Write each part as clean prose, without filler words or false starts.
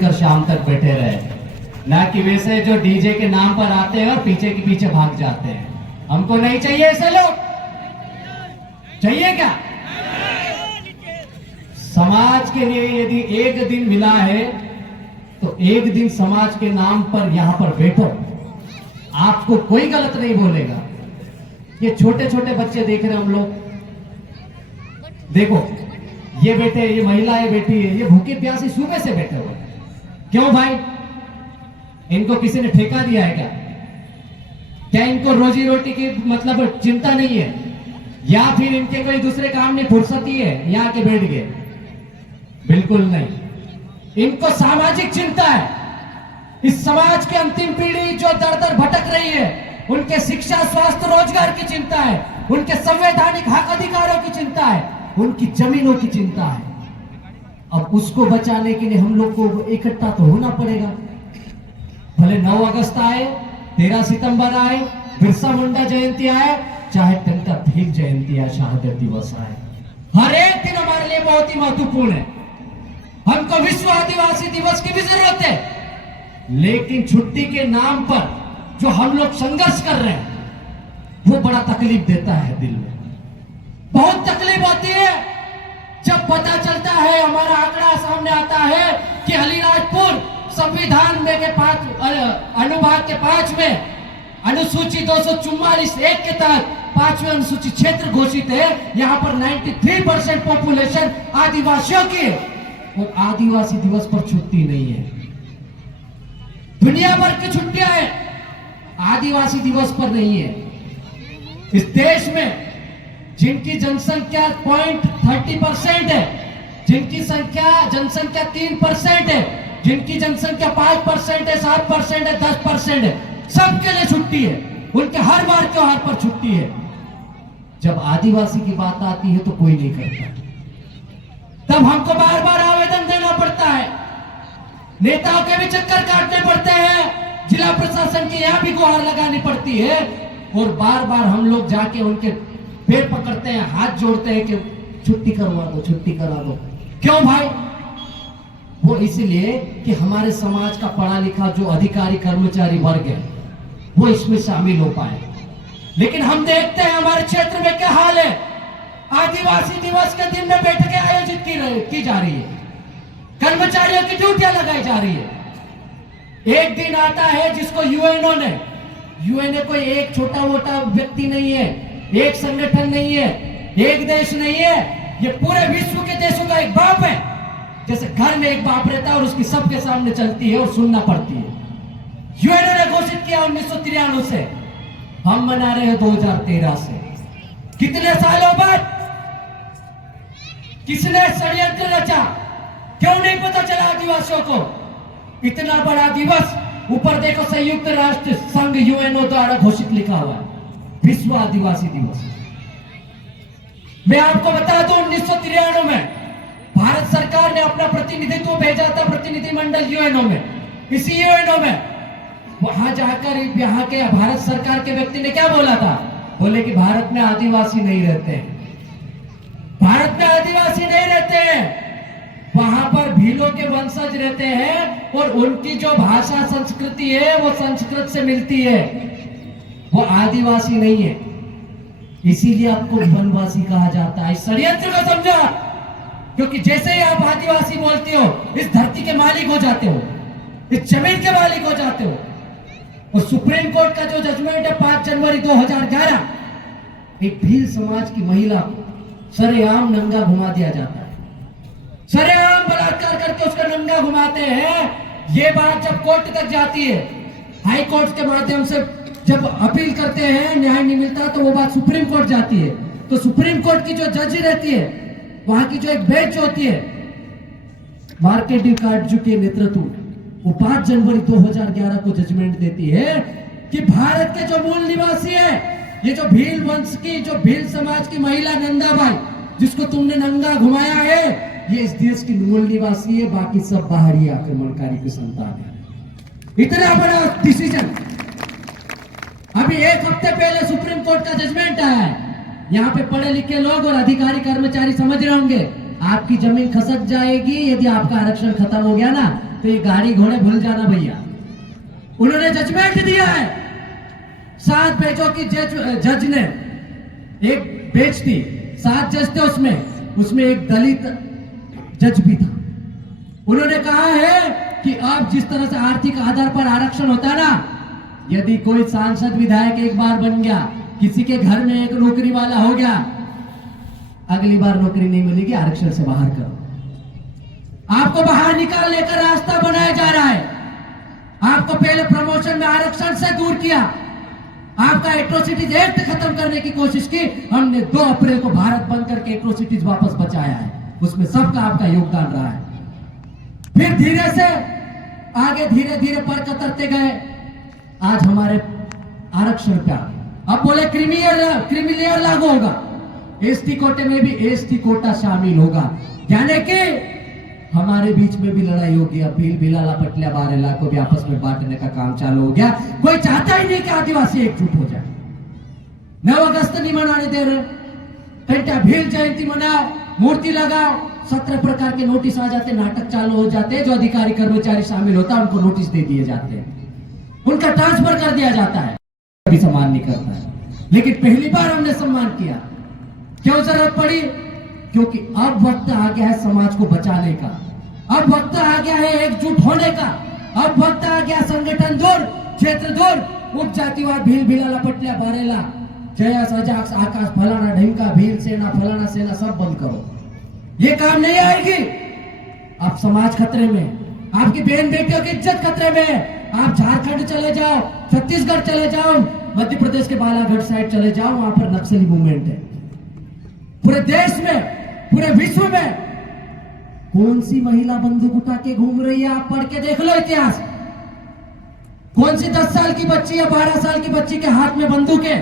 लेकर शाम तक बैठे रहे, ना कि वैसे जो डीजे के नाम पर आते हैं और पीछे के पीछे भाग जाते हैं। हमको नहीं चाहिए ऐसे लोग। चाहिए क्या? समाज के लिए यदि एक दिन मिला है तो एक दिन समाज के नाम पर यहां पर बैठो, आपको कोई गलत नहीं बोलेगा। ये छोटे छोटे बच्चे देख रहे हैं हम लोग, देखो ये बैठे, ये महिलाएं बैठी है, ये भूखी प्यासी सुबह से बैठे हुए। क्यों भाई? इनको किसी ने ठेका दिया है क्या? क्या इनको रोजी रोटी की मतलब चिंता नहीं है, या फिर इनके कोई दूसरे काम में फुर्सती है, यहाँ के बैठ गए? बिल्कुल नहीं। इनको सामाजिक चिंता है। इस समाज की अंतिम पीढ़ी जो दर दर भटक रही है, उनके शिक्षा, स्वास्थ्य, रोजगार की चिंता है, उनके संवैधानिक हक अधिकारों की चिंता है, उनकी जमीनों की चिंता है। अब उसको बचाने के लिए हम लोग को इकट्ठा तो होना पड़ेगा। भले 9 अगस्त आए, 13 सितंबर आए, बिरसा मुंडा जयंती आए, चाहे टंका भील जयंती या शहादत दिवस आए, हर एक दिन हमारे लिए बहुत ही महत्वपूर्ण है। हमको विश्व आदिवासी दिवस की भी जरूरत है, लेकिन छुट्टी के नाम पर जो हम लोग संघर्ष कर रहे हैं वो बड़ा तकलीफ देता है। दिल में बहुत तकलीफ होती है जब पता चलता है, हमारा आंकड़ा सामने आता है कि अलीराजपुर संविधान में के 5 अनुभाग के 5 में अनुसूची 244(1) के तहत 5वें अनुसूचित क्षेत्र घोषित है। यहाँ पर 93% पॉपुलेशन आदिवासियों की है और आदिवासी दिवस पर छुट्टी नहीं है। दुनिया भर की छुट्टियां हैं, आदिवासी दिवस पर नहीं है। इस देश में जिनकी जनसंख्या 0.30% है, जिनकी जनसंख्या 3% है, जिनकी जनसंख्या 5% है, 7% है, 10% है, सबके लिए छुट्टी है। उनके हर बार त्योहार पर छुट्टी है। जब आदिवासी की बात आती है तो कोई नहीं करता। तब हमको बार बार आवेदन देना पड़ता है, नेताओं के भी चक्कर काटने पड़ते हैं, जिला प्रशासन के यहाँ भी गुहार लगानी पड़ती है, और बार बार हम लोग जाके उनके पैर पकड़ते हैं, हाथ जोड़ते हैं कि छुट्टी करवा दो, छुट्टी करा दो। क्यों भाई? वो इसलिए कि हमारे समाज का पढ़ा लिखा जो अधिकारी कर्मचारी वर्ग है वो इसमें शामिल हो पाए। लेकिन हम देखते हैं हमारे क्षेत्र में क्या हाल है। आदिवासी दिवस के दिन में बैठकें आयोजित की जा रही है, कर्मचारियों की ड्यूटियां लगाई जा रही है। एक दिन आता है जिसको यूएनओ कोई एक छोटा मोटा व्यक्ति नहीं है, एक संगठन नहीं है, एक देश नहीं है, ये पूरे विश्व के देशों का एक बाप है। जैसे घर में एक बाप रहता है और उसकी सबके सामने चलती है और सुनना पड़ती है। यूएनओ ने घोषित किया 1993 से, हम मना रहे हैं 2013 से। कितने सालों बाद? किसने षड्यंत्र रचा? क्यों नहीं पता चला आदिवासियों को? इतना बड़ा दिवस, ऊपर देखो संयुक्त राष्ट्र संघ यूएनओ द्वारा घोषित लिखा हुआ है, विश्व आदिवासी दिवस। मैं आपको बता दूं 1993 में भारत सरकार ने अपना प्रतिनिधित्व भेजा था, प्रतिनिधिमंडल यूएनओ में। इसी यूएनओ में वहां जाकर यहाँ के भारत सरकार के व्यक्ति ने क्या बोला था? बोले कि भारत में आदिवासी नहीं रहते हैं, भारत में आदिवासी नहीं रहते हैं, वहां पर भीलों के वंशज रहते हैं और उनकी जो भाषा संस्कृति है वो संस्कृत से मिलती है, वो आदिवासी नहीं है, इसीलिए आपको वनवासी कहा जाता है। इस षड्यंत्र को समझो, क्योंकि जैसे ही आप आदिवासी बोलते हो इस धरती के मालिक हो जाते हो, इस जमीन के मालिक हो जाते हो। और सुप्रीम कोर्ट का जो जजमेंट है 5 जनवरी 2011, एक भील समाज की महिला को सरेआम नंगा घुमा दिया जाता है, सरेआम बलात्कार करके उसका नंगा घुमाते हैं। ये बात जब कोर्ट तक जाती है, हाई कोर्ट के माध्यम से जब अपील करते हैं, न्याय नहीं मिलता, तो वो बात सुप्रीम कोर्ट जाती है। तो सुप्रीम कोर्ट की जो जज रहती है, वहां की जो एक बेंच होती है, मार्केटिव कार्ड के नेतृत्व, वो 5 जनवरी 2011 को जजमेंट देती है कि भारत के जो मूल निवासी है, ये जो भील वंश की, जो भील समाज की महिला नंदाबाई, जिसको तुमने नंगा घुमाया है, ये इस देश की मूल निवासी है, बाकी सब बाहरी आक्रमणकारी की संतान है। इतना बड़ा डिसीजन अभी 1 हफ्ते पहले सुप्रीम कोर्ट का जजमेंट आया है। यहाँ पे पढ़े लिखे लोग और अधिकारी कर्मचारी समझ रहे होंगे, आपकी जमीन खसक जाएगी यदि आपका आरक्षण खत्म हो गया ना, तो ये गाड़ी घोड़े भूल जाना भैया। उन्होंने जजमेंट दिया है, 7 बेंचों की जज ने एक बेंच थी, 7 जज थे उसमें एक दलित जज भी था। उन्होंने कहा है कि अब जिस तरह से आर्थिक आधार पर आरक्षण होता है ना, यदि कोई सांसद विधायक एक बार बन गया, किसी के घर में एक नौकरी वाला हो गया, अगली बार नौकरी नहीं मिलेगी, आरक्षण से बाहर करो। आपको बाहर निकालने का रास्ता बनाया जा रहा है। आपको पहले प्रमोशन में आरक्षण से दूर किया, आपका एट्रोसिटीज एक्ट खत्म करने की कोशिश की। हमने 2 अप्रैल को भारत बंद करके एट्रोसिटीज वापस बचाया है, उसमें सबका आपका योगदान रहा है। फिर धीरे से आगे धीरे धीरे पर कतरते गए, आज हमारे आरक्षण पे आ गए। अब बोले क्रीमी लागू होगा, एसटी कोटे में भी एसटी कोटा शामिल होगा, यानी कि हमारे बीच में भी लड़ाई हो गया। भील भिलाला पटलिया बारेला को भी आपस में बांटने का काम चालू हो गया। कोई चाहता ही नहीं कि आदिवासी एकजुट हो जाए। 9 अगस्त नहीं मनाने दे रहे, घंटा भील जयंती मनाओ, मूर्ति लगाओ, 17 प्रकार के नोटिस आ जाते, नाटक चालू हो जाते हैं। जो अधिकारी कर्मचारी शामिल होता है उनको नोटिस दे दिए जाते हैं, उनका ट्रांसफर कर दिया जाता है। कभी सम्मान नहीं करता है, लेकिन पहली बार हमने सम्मान किया। क्यों जरूरत पड़ी? क्योंकि अब वक्त आ गया है समाज को बचाने का, अब वक्त आ गया है एकजुट होने का, अब वक्त आ गया संगठन दूर, क्षेत्र दूर, उपजातिवाद, भील भिलाला पटलिया बारेला, जयास अजाक्स आकाश फलाना ढिमका भील सेना फलाना सेना सब बंद करो। ये काम नहीं आएगी। अब समाज खतरे में, आपकी बहन बेटियों की इज्जत खतरे में है। आप झारखंड चले जाओ, छत्तीसगढ़ चले जाओ, मध्य प्रदेश के बालाघाट साइड चले जाओ, वहां पर नक्सली मूवमेंट है। पूरे देश में, पूरे विश्व में कौन सी महिला बंदूक उठा के घूम रही है? आप पढ़ के देख लो इतिहास। कौन सी 10 साल की बच्ची या 12 साल की बच्ची के हाथ में बंदूक है?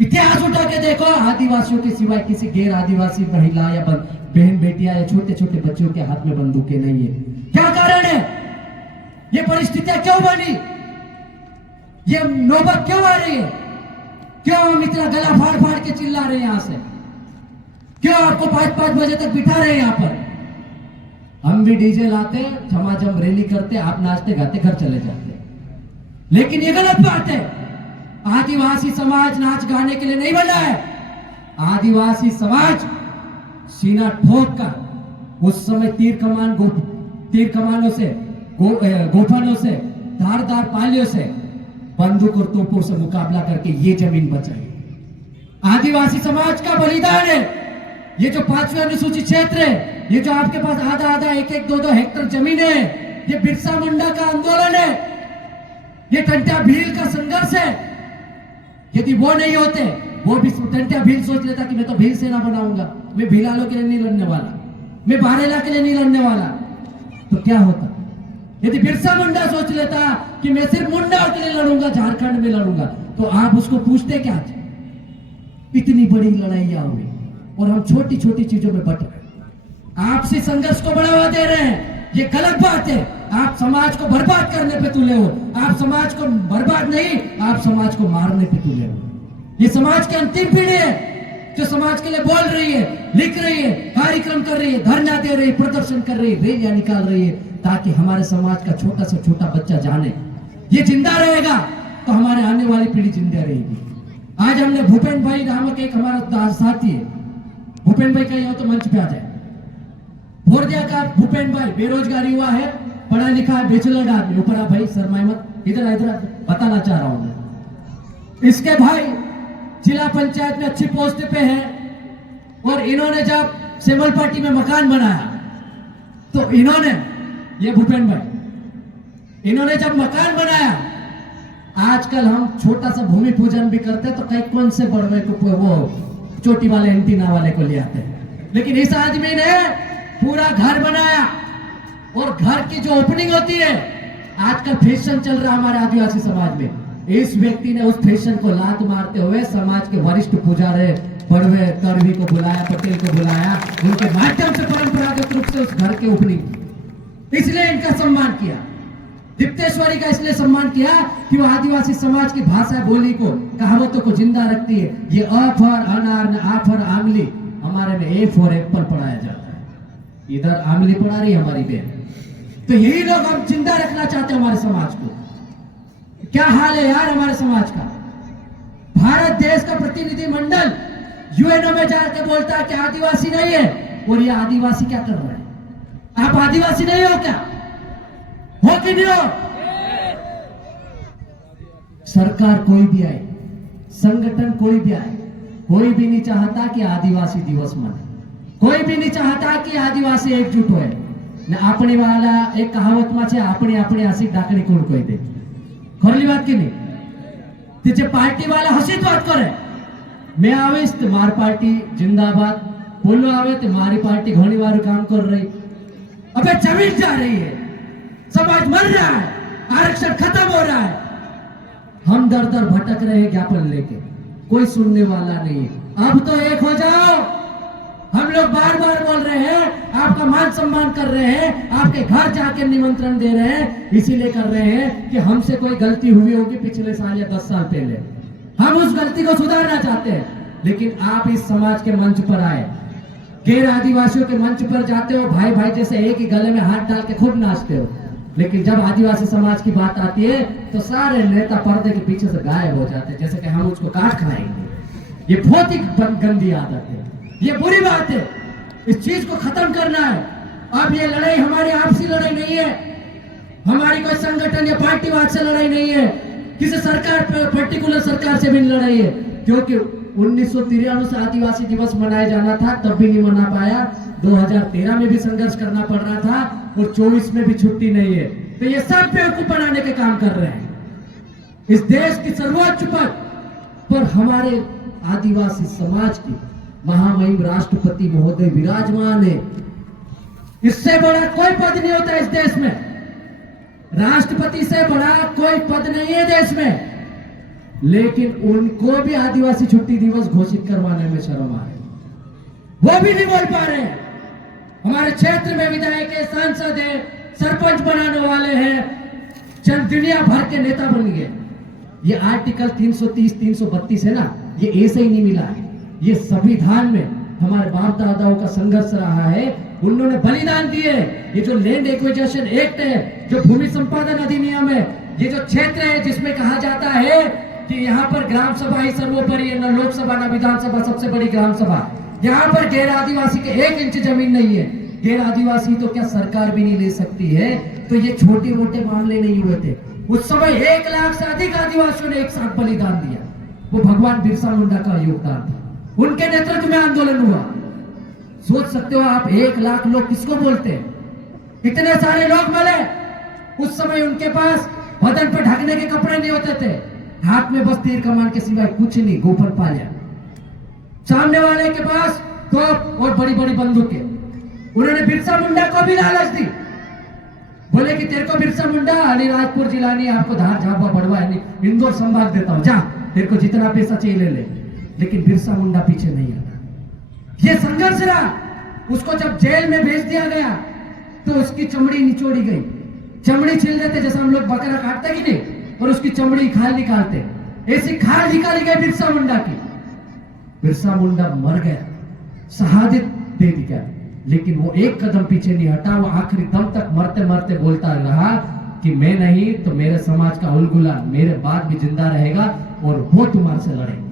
इतिहास उठा के देखो। आदिवासियों के सिवाय किसी गैर आदिवासी महिला या बहन बेटियां या छोटे छोटे बच्चों के हाथ में बंदूकें नहीं है। क्या कारण है? ये परिस्थितियां क्यों बनी? ये नौबत क्यों आ रही है? क्यों हम इतना गला फाड़ फाड़ के चिल्ला रहे हैं यहां से? क्यों आपको 5-5 बजे तक बिठा रहे हैं यहां पर? हम भी डीजे लाते, झमाझम रैली करते, आप नाचते गाते घर चले जाते, लेकिन ये गलत बात है। आदिवासी समाज नाच गाने के लिए नहीं बना है। आदिवासी समाज सीना ठोक कर उस समय तीर कमानों से, गोफनों से, धारदार पालियों से, बंदूक और तोपों से मुकाबला करके ये जमीन बचाई। आदिवासी समाज का बलिदान है। ये जो 5वें अनुसूचित क्षेत्र है, ये जो आपके पास आधा 1-1, 2-2 हेक्टेयर जमीन है, ये बिरसा मुंडा का आंदोलन है, ये टंट्या भील का संघर्ष है। यदि वो नहीं होते, वो भी टंट्या भील सोच लेता कि मैं तो भील सेना बनाऊंगा, मैं भीलालों के लिए नहीं लड़ने वाला, मैं बारेला के लिए नहीं लड़ने वाला, तो क्या होता? यदि बिरसा मुंडा सोच लेता कि मैं सिर्फ मुंडा के लिए लड़ूंगा, झारखंड में लड़ूंगा, तो आप उसको पूछते क्या? इतनी बड़ी लड़ाइयां हुई और हम छोटी छोटी चीजों में बट रहे। आपसी संघर्ष को बढ़ावा दे रहे हैं, ये गलत बात है। आप समाज को बर्बाद करने पे तुले हो। आप समाज को बर्बाद नहीं, आप समाज को मारने पे तुले हो। ये समाज की अंतिम पीढ़ी है जो समाज के लिए बोल रही है, लिख रही है, कार्यक्रम कर रही है, धरना दे रही है, प्रदर्शन कर रही है, रैलियां निकाल रही है, ताकि हमारे समाज का छोटा से छोटा बच्चा जाने ये जिंदा रहेगा तो हमारे आने वाली पीढ़ी जिंदा रहेगी। आज हमने भूपेन भाई नामक एक हमारा साथी है, भूपेन भाई कहीं हो तो मंच पे आ जाए। बोरदिया का भूपेन भाई बेरोजगारी हुआ है, पढ़ा लिखा है, बैचलर आदमी, ऊपर आ भाई शर्माए मत, इधर बताना चाह रहा हूं मैं। इसके भाई जिला पंचायत में अच्छी पोस्ट पे है और इन्होंने जब सेमल पार्टी में मकान बनाया तो इन्होंने, ये भूपेन भाई, इन्होंने जब मकान बनाया, आजकल हम छोटा सा भूमि पूजन भी करते तो कई कौन से बड़वे को वो चोटी वाले एंटीना वाले को ले आते हैं, लेकिन इस आदमी ने पूरा घर बनाया। और घर की जो ओपनिंग होती है, आजकल फैशन चल रहा है हमारे आदिवासी समाज में, इस व्यक्ति ने उस फैशन को लात मारते हुए समाज के वरिष्ठ पुजारी बड़वे करवी को बुलाया, पटेल को बुलाया, उनके माध्यम से परंपरागत रूप से उस घर के ओपनिंग, इसलिए इनका सम्मान किया। दीप्तेश्वरी का इसलिए सम्मान किया कि वो आदिवासी समाज की भाषा बोली को, कहावतों को जिंदा रखती है। ये अ फॉर अनार, आ फॉर आमली, हमारे में ए फॉर एप्पल पढ़ाया जाता है। इधर आमली पढ़ा रही हमारी बहन, तो यही लोग हम जिंदा रखना चाहते हैं हमारे समाज को। क्या हाल है यार हमारे समाज का। भारत देश का प्रतिनिधिमंडल यूएनओ में जाकर बोलता है कि आदिवासी नहीं है, और ये आदिवासी क्या कर रहा है? आप आदिवासी नहीं हो क्या? हो कि नहीं हो? सरकार कोई भी आए, संगठन कोई भी आए, कोई भी नहीं चाहता कि आदिवासी दिवस मनाए, कोई भी नहीं चाहता कि आदिवासी एकजुट होए ने अपने वाला एक कहावत में છે આપણે આપણે હસી ડાકણી કોણ કહી દે। ખરી વાત કે નહીં? તે જે પાર્ટી વાળા હસી વાત કરે, मैं आवेश तो मार पार्टी जिंदाबाद बोलो आवे तो मारी पार्टी घनी बार काम कर रही। अबे जमीन जा रही है, समाज मर रहा है, आरक्षण खत्म हो रहा है, हम दर दर भटक रहे हैं ज्ञापन लेके, कोई सुनने वाला नहीं है। अब तो एक हो जाओ। हम लोग बार बार बोल रहे हैं, आपका मान सम्मान कर रहे हैं, आपके घर जाके निमंत्रण दे रहे हैं, इसीलिए कर रहे हैं कि हमसे कोई गलती हुई होगी पिछले साल या 10 साल पहले, हम उस गलती को सुधारना चाहते हैं। लेकिन आप इस समाज के मंच पर आए, गैर आदिवासियों के मंच पर जाते हो, भाई भाई जैसे एक ही गले में हाथ डाल के खूब नाचते हो, लेकिन जब आदिवासी समाज की बात आती है तो सारे नेता पर्दे के पीछे से गायब हो जाते हैं, जैसे कि हम उसको काट खाएंगे। ये बहुत ही गंदी आदत है, ये बुरी बात है, इस चीज को खत्म करना है। अब ये लड़ाई हमारी आपसी लड़ाई नहीं है, हमारी कोई संगठन या पार्टीवाद से लड़ाई नहीं है, किसी सरकार पर्टिकुलर सरकार से भी लड़ाई है, क्योंकि 1993 से आदिवासी दिवस मनाया जाना था, तब भी नहीं मना पाया। 2013 में भी संघर्ष करना पड़ रहा था और 24 में भी छुट्टी नहीं है। तो ये सब बेवकूफ बनाने के काम कर रहे हैं। इस देश की सर्वोच्च पद पर हमारे आदिवासी समाज की महामहिम राष्ट्रपति महोदय विराजमान है। इससे बड़ा कोई पद नहीं होता इस देश में, राष्ट्रपति से बड़ा कोई पद नहीं है देश में, लेकिन उनको भी आदिवासी छुट्टी दिवस घोषित करवाने में शर्म आ रही, वो भी नहीं बोल पा रहे हैं। हमारे क्षेत्र में विधायक है, सांसद है, सरपंच बनाने वाले हैं, जन दुनिया भर के नेता बन गए। ये आर्टिकल 330 332 है ना, ये ऐसे ही नहीं मिला है, ये संविधान में हमारे बाप दादाओं का संघर्ष रहा है, उन्होंने बलिदान दिए। ये जो लैंड एक्विजिशन एक्ट है, जो भूमि संपादन अधिनियम है, ये जो क्षेत्र है जिसमें कहा जाता है कि यहाँ पर ग्राम सभा ही सर्वोपरि है, न लोकसभा न विधानसभा, सबसे बड़ी ग्राम सभा। यहाँ पर गैर आदिवासी के 1 इंच जमीन नहीं है, गैर आदिवासी तो क्या सरकार भी नहीं ले सकती है। तो ये छोटे मोटे मामले नहीं हुए थे, उस समय 1 लाख से अधिक आदिवासियों ने एक साथ बलिदान दिया। वो भगवान बिरसा मुंडा का योगदान था, उनके नेतृत्व में आंदोलन हुआ। सोच सकते हो आप, 1 लाख लोग किसको बोलते हैं, इतने सारे लोग मरे। उस समय उनके पास बदन पर ढकने के कपड़े नहीं होते थे, हाथ में बस तीर कमान के सिवाय कुछ नहीं, गोफर पालिया। सामने वाले के पास तोप और बड़ी बड़ी बंदूकें। उन्होंने बिरसा मुंडा को भी लालच दी, बोले कि तेरे को बिरसा मुंडा अलीराजपुर जिला नहीं, आपको धार झाबा बड़वा नहीं, इंदौर संभाग देता हूं, जा तेरे को जितना पैसा चाहिए ले ले। लेकिन बिरसा मुंडा पीछे नहीं हटा। ये संघर्ष रहा। उसको जब जेल में भेज दिया गया तो उसकी चमड़ी निचोड़ी गई, चमड़ी छील देते जैसे हम लोग बकरा काटते कि नहीं, और उसकी चमड़ी खाल निकालते, ऐसी खाल निकाली गई बिरसा मुंडा की। बिरसा मुंडा मर गया, शहादत दे दी गया, लेकिन वो एक कदम पीछे नहीं हटा। वो आखिरी दम तक मरते मरते बोलता रहा कि मैं नहीं तो मेरे समाज का उलगुला मेरे बाद भी जिंदा रहेगा और वो तुम्हारे से लड़ेंगे।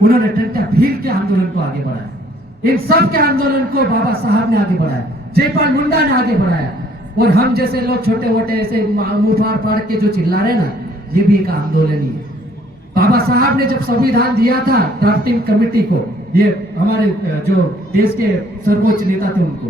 उन्होंने टंटा भील के आंदोलन को आगे बढ़ाया, इन सब के आंदोलन को बाबा साहब ने आगे बढ़ाया, जयपाल मुंडा ने आगे बढ़ाया, और हम जैसे लोग छोटे मोटे ऐसे मुंह फाड़ फाड़ के जो चिल्ला रहे ना, ये भी एक आंदोलन ही है। बाबा साहब ने जब संविधान दिया था ड्राफ्टिंग कमेटी को, ये हमारे जो देश के सर्वोच्च नेता थे उनको,